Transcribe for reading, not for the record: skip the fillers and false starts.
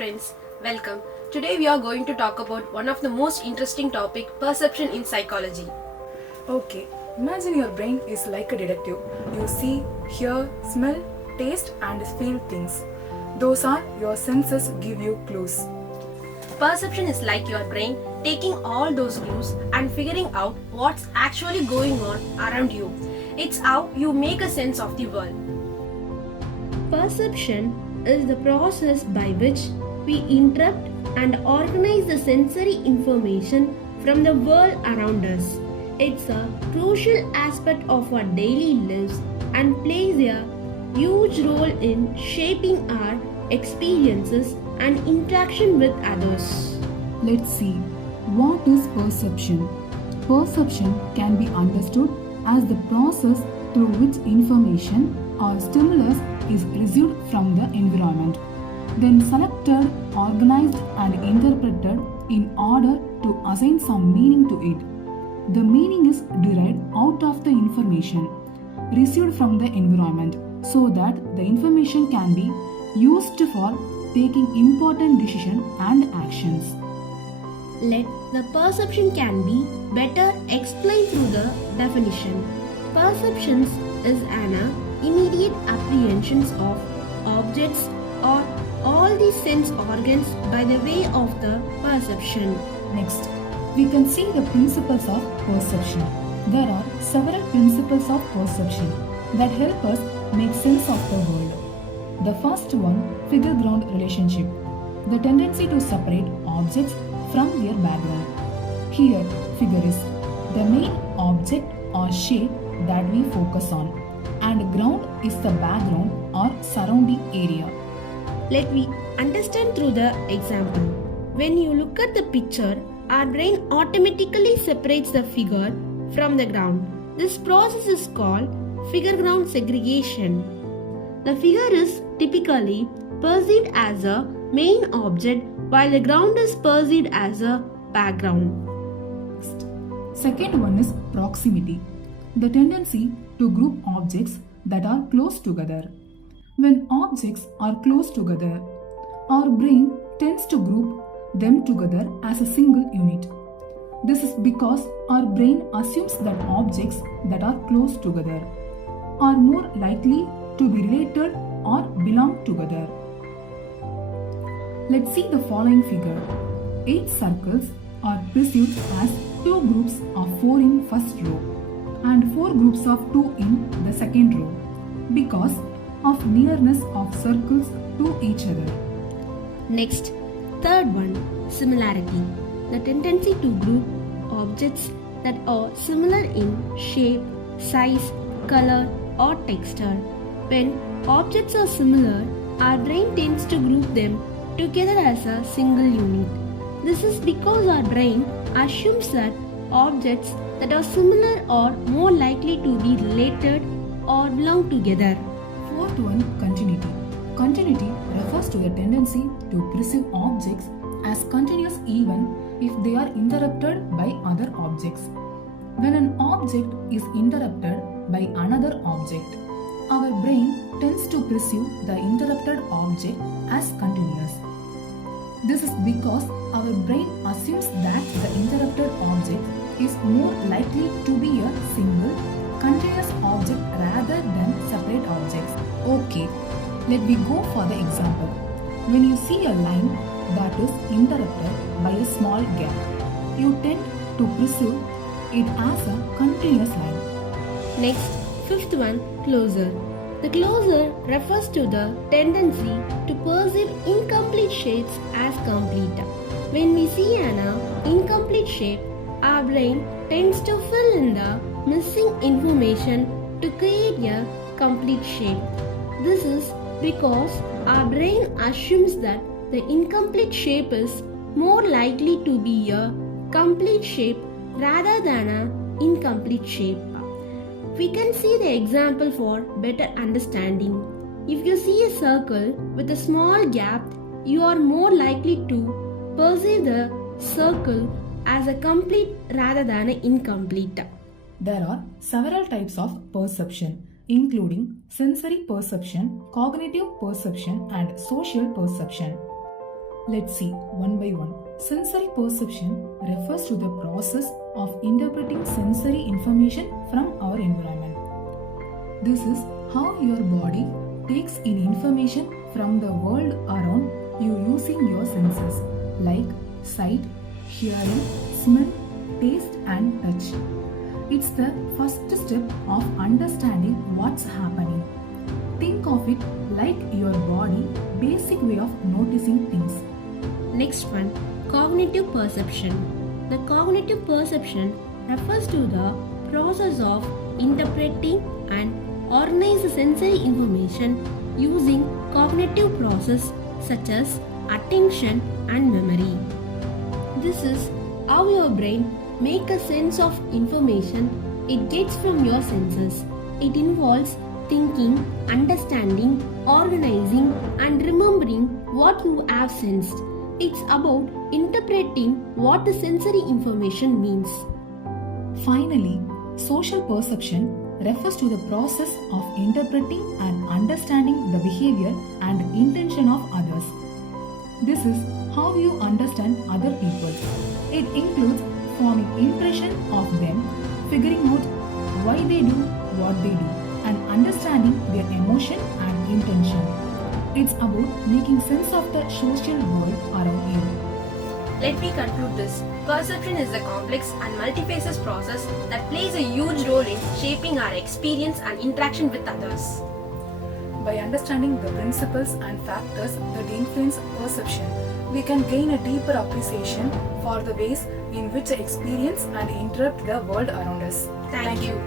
friends, welcome. Today we are going to talk about one of the most interesting topic, perception in psychology. Okay, imagine your brain is like a detective. You see, hear, smell, taste and feel things. Those are your senses give you clues. Perception is like your brain taking all those clues and figuring out what's actually going on around you. It's how you make a sense of the world. Perception is the process by which we interpret and organize the sensory information from the world around us. It's a crucial aspect of our daily lives and plays a huge role in shaping our experiences and interaction with others. Let's see, what is perception? Perception can be understood as the process through which information or stimulus is received from the environment, then selected, organized, and interpreted in order to assign some meaning to it. The meaning is derived out of the information received from the environment so that the information can be used for taking important decisions and actions. Let the perception can be better explained through the definition. Perceptions is an immediate apprehensions of objects or all the sense organs by the way of the perception. Next, we can see the principles of perception. There are several principles of perception that help us make sense of the world. The first one, figure-ground relationship, the tendency to separate objects from their background. Here, figure is the main object or shape that we focus on, and ground is the background or surrounding area. Let me understand through the example. When you look at the picture, our brain automatically separates the figure from the ground. This process is called figure-ground segregation. The figure is typically perceived as a main object while the ground is perceived as a background. Second one is proximity, the tendency to group objects that are close together. When objects are close together, our brain tends to group them together as a single unit. This is because our brain assumes that objects that are close together are more likely to be related or belong together. Let's see the following figure. 8 circles are perceived as 2 groups of 4 in first row and 4 groups of 2 in the second row because of nearness of circles to each other. Next, third one, similarity. The tendency to group objects that are similar in shape, size, color or texture. When objects are similar, our brain tends to group them together as a single unit. This is because our brain assumes that objects that are similar are more likely to be related or belong together. Fourth one, continuity. Continuity refers to the tendency to perceive objects as continuous even if they are interrupted by other objects. When an object is interrupted by another object, our brain tends to perceive the interrupted object as continuous. This is because our brain assumes that the interrupted object is more likely to be a single, continuous object rather than separate objects. Okay, let me go for the example. When you see a line that is interrupted by a small gap, you tend to perceive it as a continuous line. Next, fifth one, closure. The closure refers to the tendency to perceive incomplete shapes as complete. When we see an incomplete shape, our brain tends to fill in the missing information to create a complete shape. This is because our brain assumes that the incomplete shape is more likely to be a complete shape rather than an incomplete shape. We can see the example for better understanding. If you see a circle with a small gap, you are more likely to perceive the circle as a complete rather than an incomplete. There are several types of perception, including sensory perception, cognitive perception, and social perception. Let's see one by one. Sensory perception refers to the process of interpreting sensory information from our environment. This is how your body takes in information from the world around you using your senses like sight, hearing, smell, taste, and touch. It's the first step of understanding what's happening. Think of it like your body basic way of noticing things. Next one, cognitive perception. The cognitive perception refers to the process of interpreting and organize sensory information using cognitive process such as attention and memory. This is how your brain make a sense of information it gets from your senses. It involves thinking, understanding, organizing, and remembering what you have sensed. It's about interpreting what the sensory information means. Finally, social perception refers to the process of interpreting and understanding the behavior and intention of others. This is how you understand other people. It includes forming impression of them, figuring out why they do what they do, and understanding their emotion and intention. It's about making sense of the social world around you. Let me conclude this. Perception is a complex and multifaceted process that plays a huge role in shaping our experience and interaction with others. By understanding the principles and factors that influence perception, we can gain a deeper appreciation for the ways in which we experience and interrupt the world around us. Thank you.